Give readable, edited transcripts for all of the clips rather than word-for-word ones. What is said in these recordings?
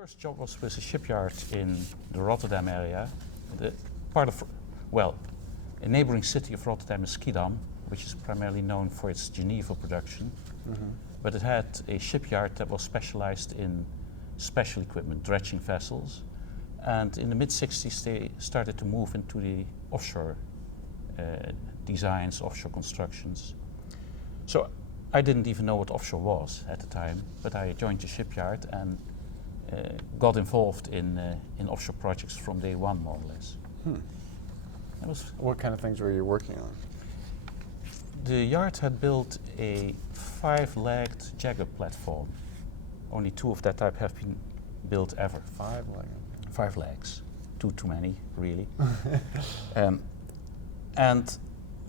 first job was with a shipyard in the Rotterdam area. The a neighboring city of Rotterdam is Schiedam, which is primarily known for its Geneva production. But it had a shipyard that was specialized in special equipment, dredging vessels. And in the mid-60s, they started to move into the offshore designs, offshore constructions. So I didn't even know what offshore was at the time, but I joined the shipyard and got involved in offshore projects from day one, more or less. What kind of things were you working on? The yard had built a 5-legged jagger platform. Only 2 of that type have been built ever. 5-legged? 5 legs. Too many, really. And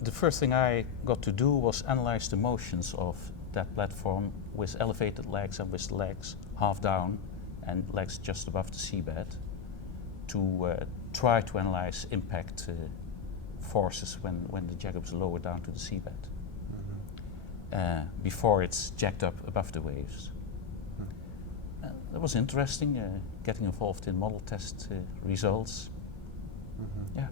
the first thing I got to do was analyze the motions of that platform with elevated legs and with legs half down and legs just above the seabed to try to analyze impact forces when the jagger was lowered down to the seabed before it's jacked up above the waves. That was interesting, getting involved in model test results. Yeah.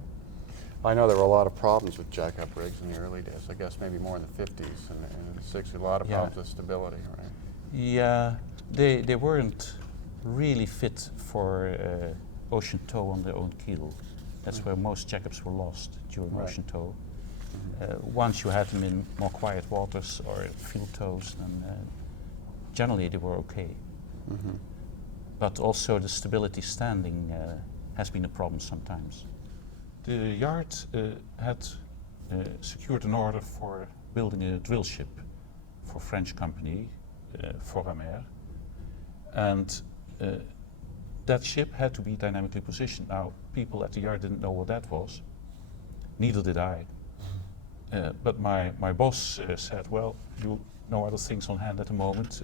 I know there were a lot of problems with jack-up rigs in the early days. I guess maybe more in the 50s and the 60s. A lot of problems with stability, right? Yeah, they weren't really fit for ocean tow on their own keel. That's where most jackups were lost during ocean tow. Once you had them in more quiet waters or field tows, then generally they were okay. But also the stability standing has been a problem sometimes. The yard had secured an order for building a drill ship for a French company, Foramer, and that ship had to be dynamically positioned. Now, people at the yard didn't know what that was, neither did I. But my boss said, well, you know other things on hand at the moment,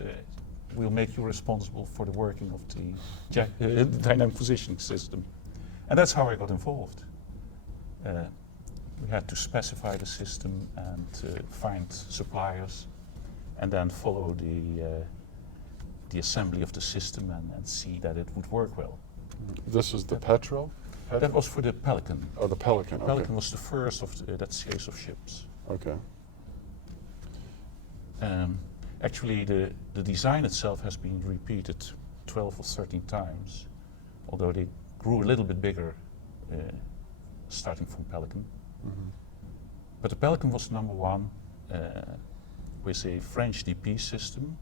we'll make you responsible for the working of the dynamic positioning system. And that's how I got involved. We had to specify the system and find suppliers and then follow the assembly of the system and see that it would work well. This was the Petrel? That was for the Pelican. Oh, the Pelican, okay. Pelican was the first of that series of ships. Okay. Actually, the design itself has been repeated 12 or 13 times, although they grew a little bit bigger starting from Pelican. But the Pelican was number one with a French DP system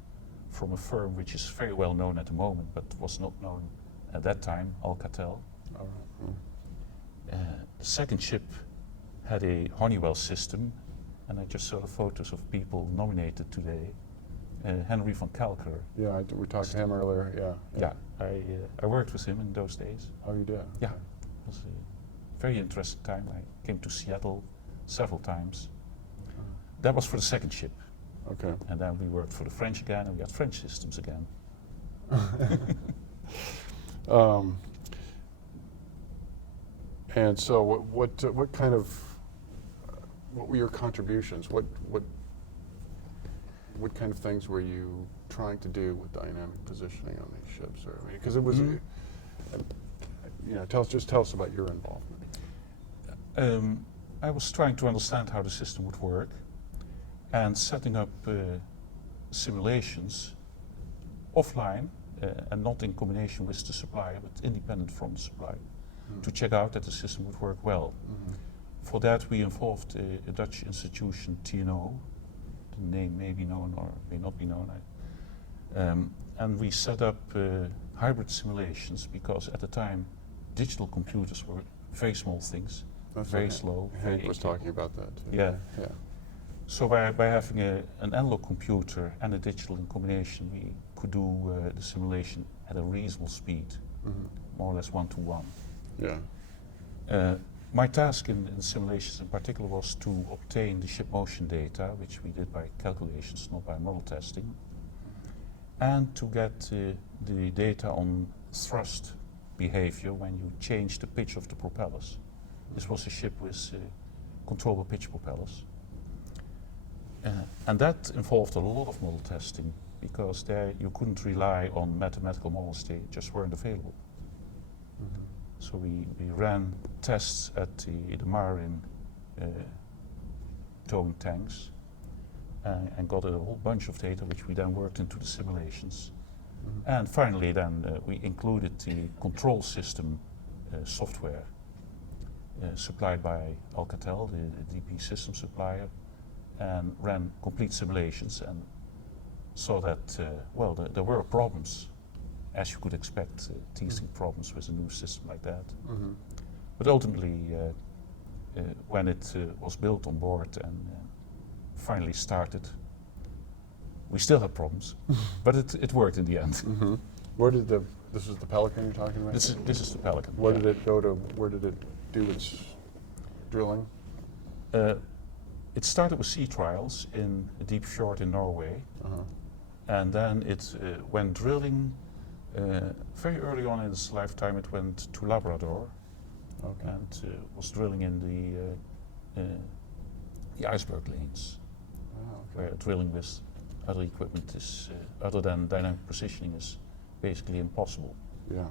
from a firm which is very well known at the moment, but was not known at that time, Alcatel. The second ship had a Honeywell system, and I just saw the photos of people nominated today. Henry van Kalker. Yeah, we talked to him earlier, Yeah, I worked with him in those days. Oh, you did? Yeah, it was a very interesting time. I came to Seattle several times. That was for the second ship. Okay. And then we worked for the French again, and we had French systems again. And so, what kind of what were your contributions? What kind of things were you trying to do with dynamic positioning on these ships? Because it was, tell us about your involvement. I was trying to understand how the system would work, and setting up simulations offline and not in combination with the supplier, but independent from the supplier, to check out that the system would work well. For that, we involved a Dutch institution, TNO. The name may be known or may not be known. And we set up hybrid simulations because at the time, digital computers were very small things, very slow. Hank was talking about that too. Yeah. So by having an analog computer and a digital in combination, we could do the simulation at a reasonable speed, more or less 1-to-1. Yeah. My task in simulations in particular was to obtain the ship motion data, which we did by calculations, not by model testing, and to get the data on thrust behavior when you change the pitch of the propellers. This was a ship with controllable pitch propellers. And that involved a lot of model testing because there you couldn't rely on mathematical models, they just weren't available. So we ran tests at the marine towing tanks and got a whole bunch of data which we then worked into the simulations. And finally then we included the control system software supplied by Alcatel, the DP system supplier, and ran complete simulations and saw that, well, there were problems, as you could expect, teething problems with a new system like that. But ultimately, when it was built on board and finally started, we still had problems, but it worked in the end. Where did this is the Pelican you're talking about? This is the Pelican. Where did it go to, where did it do its drilling? It started with sea trials in a deep fjord in Norway, and then it went drilling. Very early on in its lifetime, it went to Labrador, and was drilling in the iceberg lanes, where drilling with other equipment is, other than dynamic positioning, is basically impossible. Yeah.